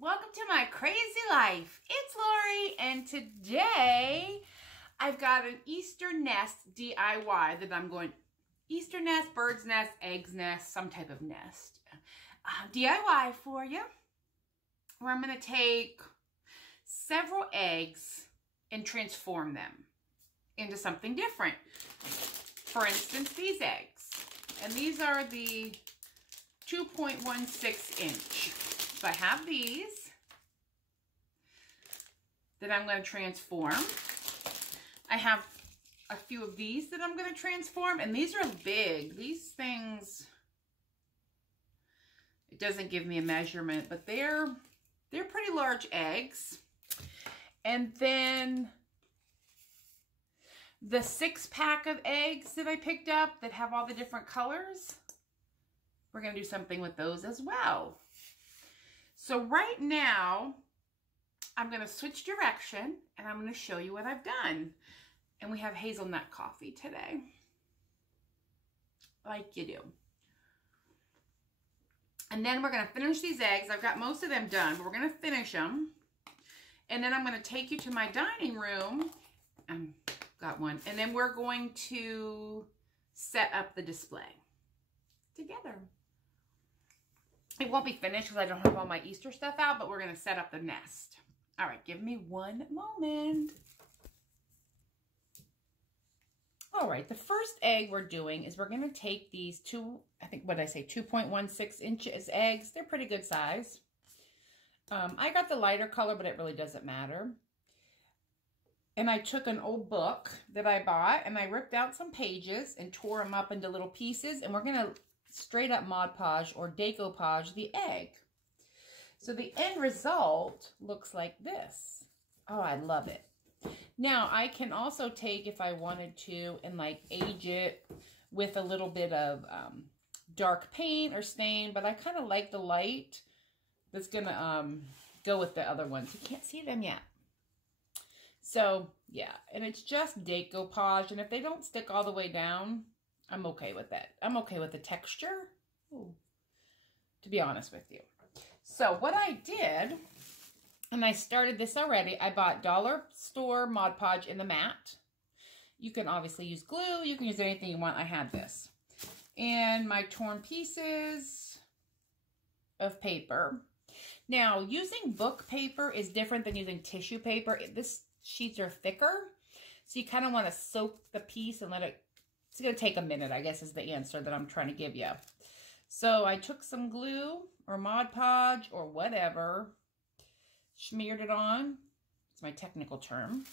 Welcome to my crazy life. It's Lori, and today I've got an Easter nest DIY that I'm going, Easter nest, bird's nest, eggs nest, some type of nest. DIY for you, where I'm going to take several eggs and transform them into something different. For instance, these eggs. And these are the 2.16 inch. So I have these that I'm going to transform. I have a few of these that I'm going to transform, and these are big. These things, it doesn't give me a measurement, but they're pretty large eggs. And then the 6-pack of eggs that I picked up that have all the different colors, we're going to do something with those as well. So right now, I'm going to switch direction and I'm going to show you what I've done. And we have hazelnut coffee today, like you do. And then we're going to finish these eggs. I've got most of them done, but we're going to finish them. And then I'm going to take you to my dining room. Got one. And then we're going to set up the display together. It won't be finished because I don't have all my Easter stuff out, but we're going to set up the nest. All right, give me one moment. All right, the first egg we're doing is we're going to take these 2.16 inches eggs. They're pretty good size. I got the lighter color, but it really doesn't matter. And I took an old book that I bought, and I ripped out some pages and tore them up into little pieces, and we're going to straight up Mod Podge or decoupage the egg. So the end result looks like this. Oh, I love it. Now I can also take, if I wanted to, and like age it with a little bit of dark paint or stain, but I kind of like the light that's gonna go with the other ones. You can't see them yet. So yeah, and it's just decoupage, and if they don't stick all the way down, I'm okay with that. I'm okay with the texture, to be honest with you. So what I did, and I started this already, I bought dollar store Mod Podge in the mat. You can obviously use glue. You can use anything you want. I had this. And my torn pieces of paper. Now, using book paper is different than using tissue paper. This sheets are thicker, so you kind of want to soak the piece and let it. It's going to take a minute, I guess, is the answer that I'm trying to give you. So I took some glue or Mod Podge or whatever, smeared it on. It's my technical term.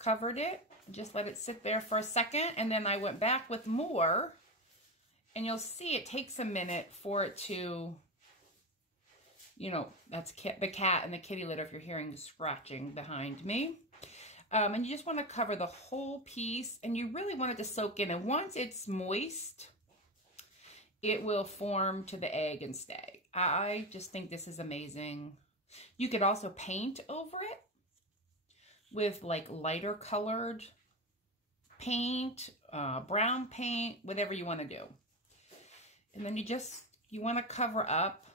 Covered it, just let it sit there for a second, and then I went back with more, and you'll see it takes a minute for it to, you know, that's the cat and the kitty litter if you're hearing the scratching behind me. And you just want to cover the whole piece, and you really want it to soak in. And once it's moist, it will form to the egg and stay. I just think this is amazing. You could also paint over it with like lighter colored paint, brown paint, whatever you want to do. And then you want to cover up,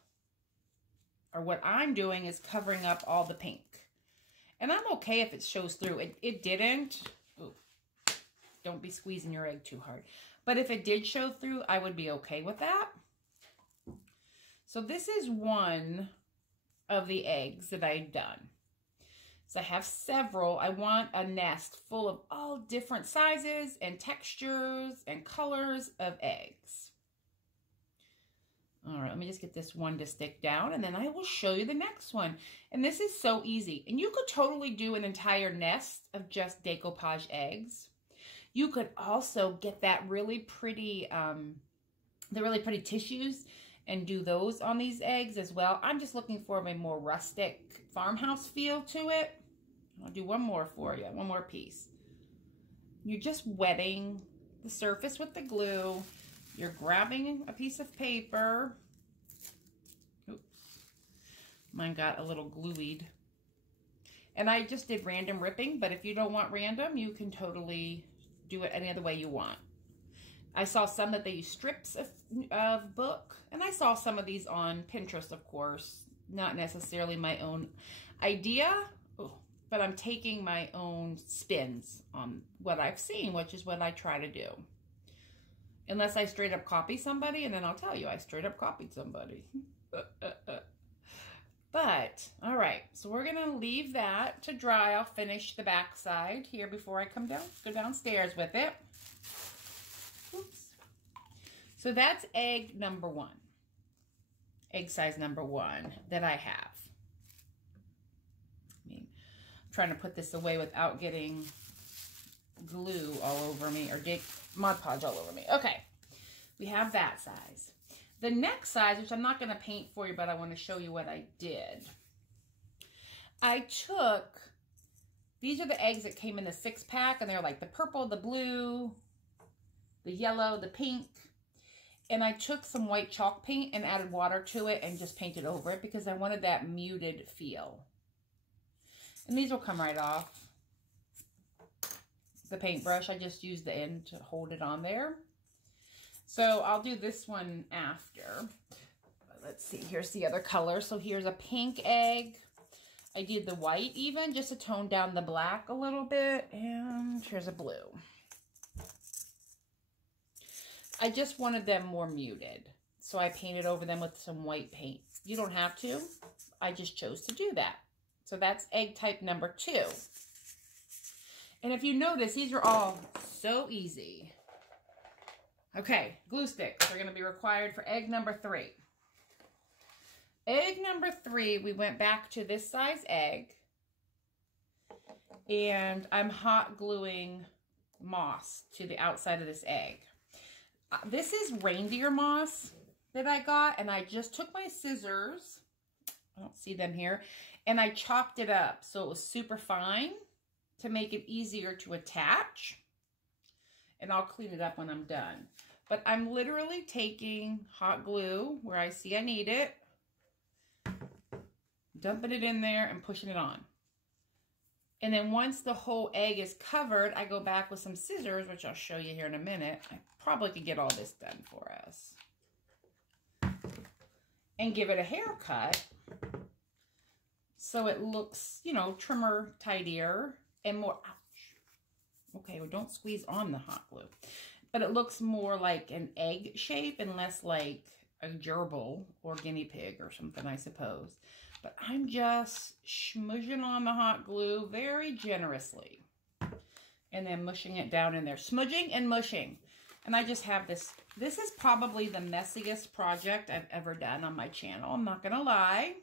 or what I'm doing is covering up all the pink. And I'm okay if it shows through. It didn't. Ooh, don't be squeezing your egg too hard. But if it did show through, I would be okay with that. So this is one of the eggs that I've done. So I have several. I want a nest full of all different sizes and textures and colors of eggs. All right, let me just get this one to stick down, and then I will show you the next one. And this is so easy. And you could totally do an entire nest of just decoupage eggs. You could also get that really pretty, the really pretty tissues and do those on these eggs as well. I'm just looking for a more rustic farmhouse feel to it. I'll do one more for you, one more piece. You're just wetting the surface with the glue. You're grabbing a piece of paper. Oops. Mine got a little gluey. And I just did random ripping, but if you don't want random, you can totally do it any other way you want. I saw some that they use strips of book, and I saw some of these on Pinterest, of course, not necessarily my own idea, but I'm taking my own spins on what I've seen, which is what I try to do. Unless I straight up copy somebody, and then I'll tell you I straight up copied somebody. But, all right, so we're going to leave that to dry. I'll finish the back side here before I go downstairs with it. Oops. So that's egg number 1. Egg size number 1 that I have. I'm trying to put this away without getting glue all over me or Mod Podge all over me. Okay, we have that size. The next size, which I'm not going to paint for you, but I want to show you what I did. I took, these are the eggs that came in the 6-pack, and they're like the purple, the blue, the yellow, the pink. And I took some white chalk paint and added water to it and just painted over it because I wanted that muted feel. And these will come right off the paintbrush. I just used the end to hold it on there. So I'll do this one after. Let's see, here's the other color. So here's a pink egg. I did the white even, just to tone down the black a little bit. And here's a blue. I just wanted them more muted. So I painted over them with some white paint. You don't have to. I just chose to do that. So that's egg type number 2. And if you notice, these are all so easy. Okay, glue sticks are going to be required for egg number 3. Egg number 3, we went back to this size egg. And I'm hot gluing moss to the outside of this egg. This is reindeer moss that I got. And I just took my scissors. I don't see them here. And I chopped it up so it was super fine to make it easier to attach. And I'll clean it up when I'm done. But I'm literally taking hot glue where I see I need it, dumping it in there and pushing it on. And then once the whole egg is covered, I go back with some scissors, which I'll show you here in a minute. I probably could get all this done for us. And give it a haircut so it looks, you know, trimmer, tidier, and more, ouch. Okay, well, don't squeeze on the hot glue. But it looks more like an egg shape and less like a gerbil or guinea pig or something, I suppose. But I'm just smudging on the hot glue very generously. And then mushing it down in there. Smudging and mushing. And I just have this. This is probably the messiest project I've ever done on my channel. I'm not going to lie.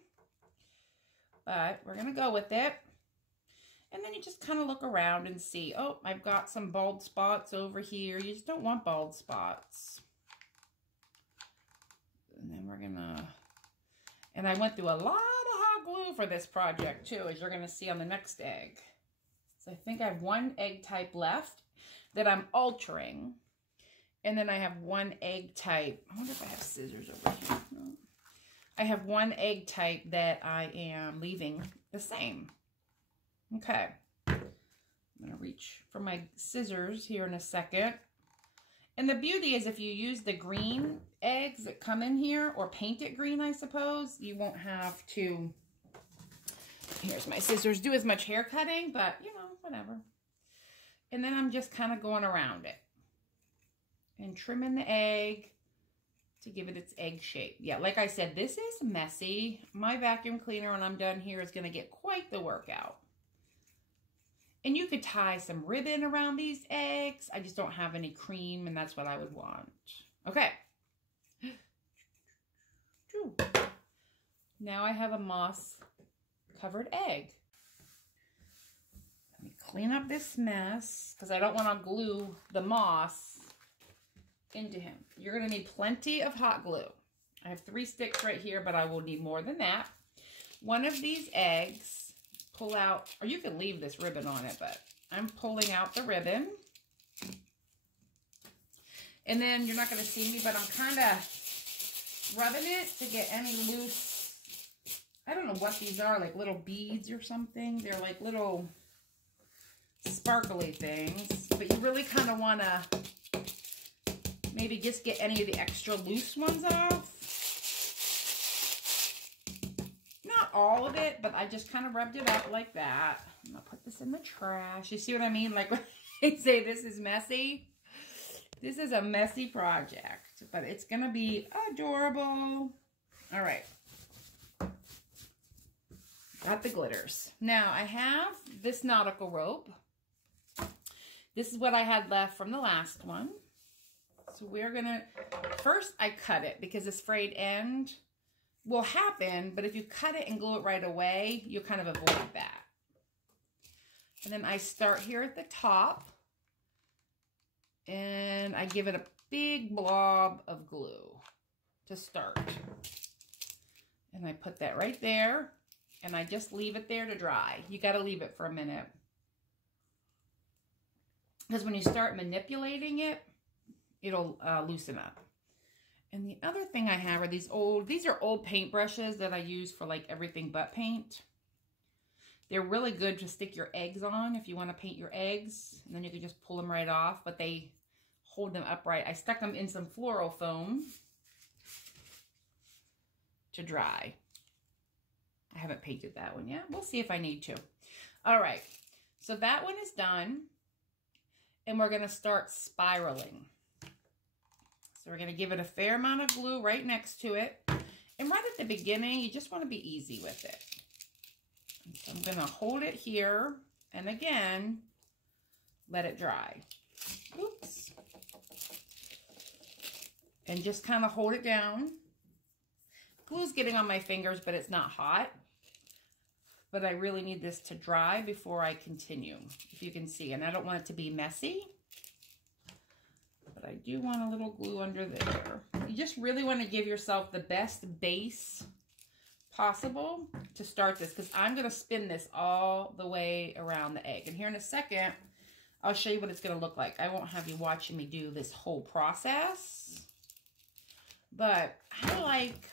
But we're going to go with it. And then you just kind of look around and see, oh, I've got some bald spots over here. You just don't want bald spots. And then we're going to, and I went through a lot of hot glue for this project too, as you're going to see on the next egg. So I think I have 1 egg type left that I'm altering. And then I have 1 egg type. I wonder if I have scissors over here. No. I have 1 egg type that I am leaving the same. Okay, I'm going to reach for my scissors here in a second. And the beauty is if you use the green eggs that come in here, or paint it green, I suppose, you won't have to, here's my scissors, do as much hair cutting, but, you know, whatever. And then I'm just kind of going around it and trimming the egg to give it its egg shape. Yeah, like I said, this is messy. My vacuum cleaner, when I'm done here, is going to get quite the workout. And you could tie some ribbon around these eggs. I just don't have any cream, and that's what I would want. Okay. Now I have a moss-covered egg. Let me clean up this mess, because I don't want to glue the moss into him. You're going to need plenty of hot glue. I have 3 sticks right here, but I will need more than that. One of these eggs, pull out, or you can leave this ribbon on it, but I'm pulling out the ribbon. And then you're not going to see me, but I'm kind of rubbing it to get any loose, I don't know what these are, like little beads or something. They're like little sparkly things, but you really kind of want to maybe just get any of the extra loose ones off. all of it, but I just kind of rubbed it up like that. I'm going to put this in the trash. You see what I mean? Like when I say this is messy. This is a messy project, but it's going to be adorable. All right. Got the glitters. Now I have this nautical rope. This is what I had left from the last one. So we're going to, first I cut it because this frayed end will happen, but if you cut it and glue it right away, you'll kind of avoid that. And then I start here at the top and I give it a big blob of glue to start. And I put that right there and I just leave it there to dry. You got to leave it for a minute. Because when you start manipulating it, it'll loosen up. And the other thing I have are these are old paintbrushes that I use for like everything but paint. They're really good to stick your eggs on if you want to paint your eggs. And then you can just pull them right off, but they hold them upright. I stuck them in some floral foam to dry. I haven't painted that one yet. We'll see if I need to. All right, so that one is done. And we're going to start spiraling. So we're going to give it a fair amount of glue right next to it. And right at the beginning, you just want to be easy with it. So I'm going to hold it here. And again, let it dry. Oops. And just kind of hold it down. Glue's getting on my fingers, but it's not hot. But I really need this to dry before I continue, if you can see. And I don't want it to be messy. But I do want a little glue under there. You just really want to give yourself the best base possible to start this. Because I'm going to spin this all the way around the egg. And here in a second, I'll show you what it's going to look like. I won't have you watching me do this whole process. But I like...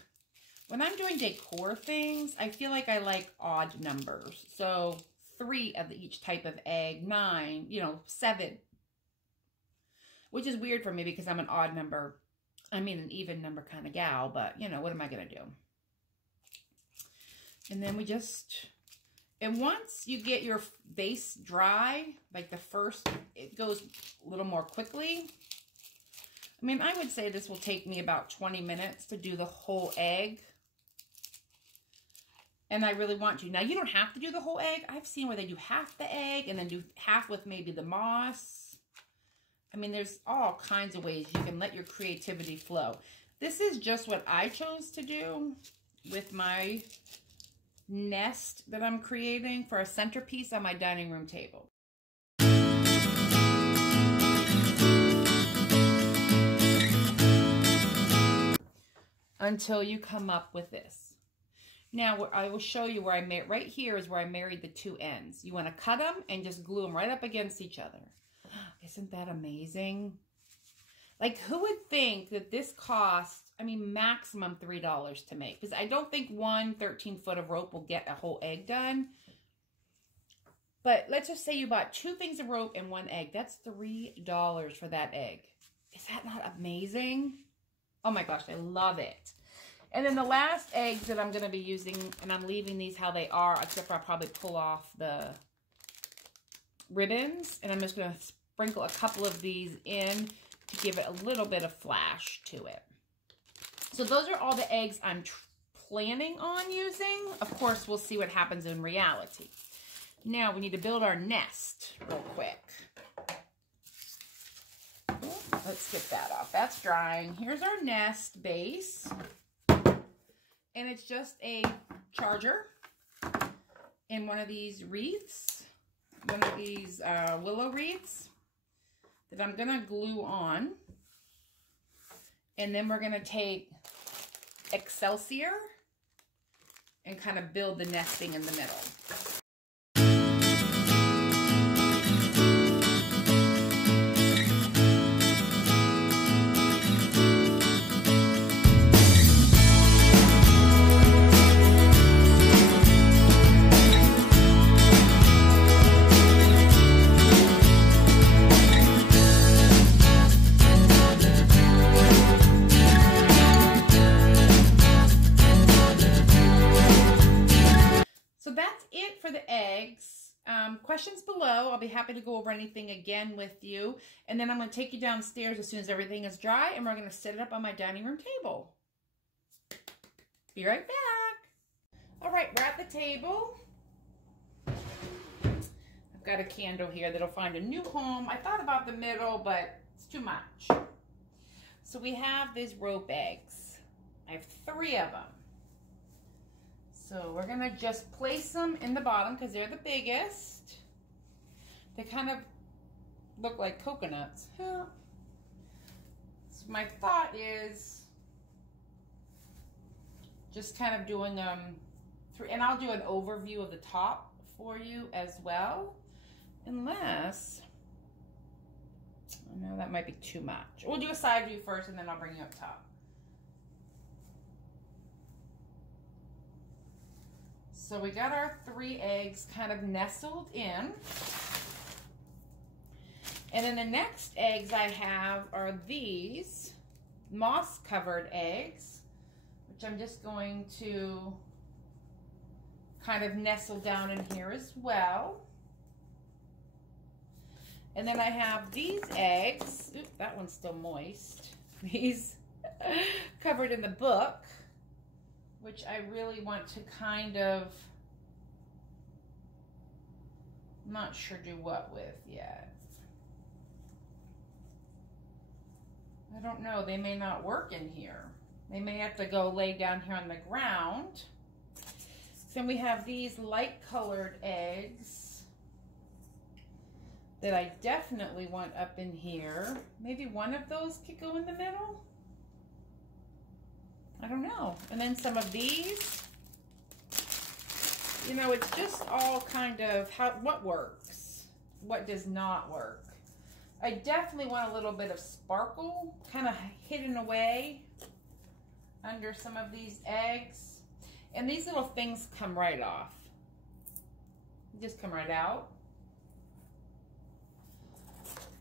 when I'm doing decor things, I feel like I like odd numbers. So 3 of each type of egg, 9, 7. Which is weird for me because I'm an odd number, an even number kind of gal. But, what am I going to do? And then and once you get your base dry, like the first, it goes a little more quickly. I would say this will take me about 20 minutes to do the whole egg. And I really want to. Now, you don't have to do the whole egg. I've seen where they do half the egg and then do half with maybe the moss. There's all kinds of ways you can let your creativity flow. This is just what I chose to do with my nest that I'm creating for a centerpiece on my dining room table. Until you come up with this. Now, I will show you where right here is where I married the 2 ends. You want to cut them and just glue them right up against each other. Isn't that amazing? Like, who would think that this cost, maximum $3 to make? Because I don't think one 13-foot of rope will get a whole egg done. But let's just say you bought 2 things of rope and 1 egg. That's $3 for that egg. Is that not amazing? Oh my gosh, I love it. And then the last eggs that I'm going to be using, and I'm leaving these how they are, except for I'll probably pull off the ribbons. And I'm just going to sprinkle a couple of these in to give it a little bit of flash to it. So those are all the eggs I'm planning on using. Of course, we'll see what happens in reality. Now, we need to build our nest real quick. Let's get that off. That's drying. Here's our nest base. And it's just a charger in one of these wreaths, one of these willow wreaths that I'm going to glue on. And then we're going to take Excelsior and kind of build the nesting in the middle. questions below. I'll be happy to go over anything again with you. And then I'm going to take you downstairs as soon as everything is dry, and we're going to set it up on my dining room table. Be right back. All right, we're at the table. I've got a candle here that'll find a new home. I thought about the middle, but it's too much. So we have these rope eggs. I have 3 of them. So we're gonna just place them in the bottom because they're the biggest. They kind of look like coconuts. So my thought is just kind of doing and I'll do an overview of the top for you as well. Unless, no, that might be too much. We'll do a side view first and then I'll bring you up top. So we got our 3 eggs kind of nestled in. And then the next eggs I have are these moss covered eggs, which I'm just going to kind of nestle down in here as well. And then I have these eggs. Oop, that one's still moist. These covered in the book, which I really want to kind of, I'm not sure do what with yet. I don't know. They may not work in here. They may have to go lay down here on the ground. Then we have these light colored eggs that I definitely want up in here. Maybe one of those could go in the middle. I don't know. And then some of these. You know, it's just all kind of what works, what does not work. I definitely want a little bit of sparkle kind of hidden away under some of these eggs. And these little things come right off. Just come right out.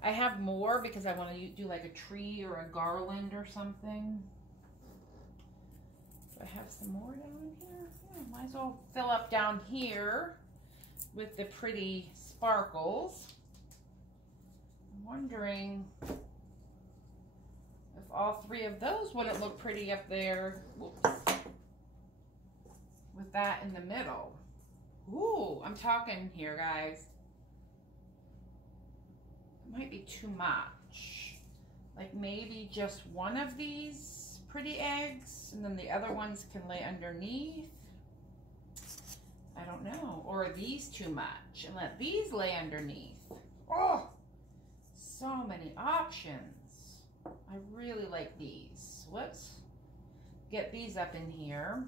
I have more because I want to do like a tree or a garland or something. Do I have some more down in here? Yeah, might as well fill up down here with the pretty sparkles. I'm wondering if all 3 of those wouldn't look pretty up there. Whoops. With that in the middle. Ooh, I'm talking here, guys. It might be too much. Like maybe just one of these pretty eggs and then the other ones can lay underneath. I don't know. Or are these too much? And let these lay underneath. Oh, so many options. I really like these. Let's get these up in here.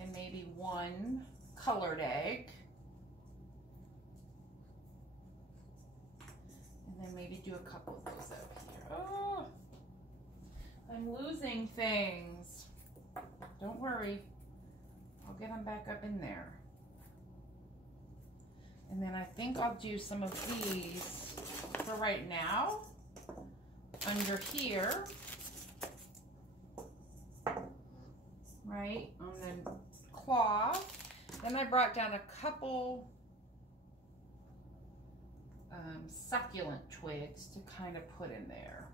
And maybe one colored egg. And then maybe do a couple of those up here. Oh, I'm losing things. Don't worry. I'll get them back up in there. And then I think I'll do some of these for right now under here. Right on the cloth. Then I brought down a couple succulent twigs to kind of put in there.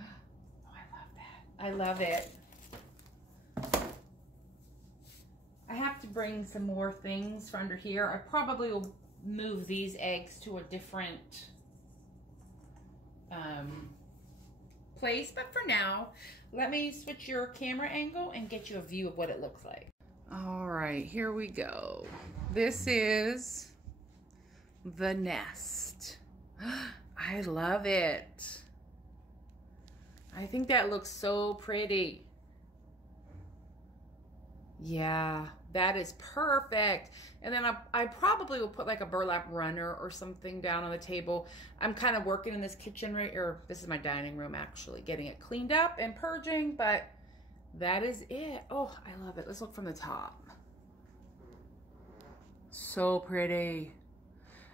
Oh, I love that. I love it. I have to bring some more things for under here. I probably will move these eggs to a different place, but for now, let me switch your camera angle and get you a view of what it looks like. All right, here we go. This is the nest. I love it. I think that looks so pretty. Yeah, that is perfect. And then I probably will put like a burlap runner or something down on the table. I'm kind of working in this kitchen, right, or this is my dining room actually, getting it cleaned up and purging, but that is it. Oh, I love it. Let's look from the top. So pretty.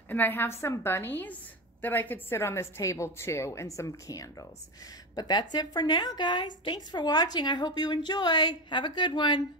And I have some bunnies that I could sit on this table too, and some candles. But that's it for now, guys. Thanks for watching. I hope you enjoy. Have a good one.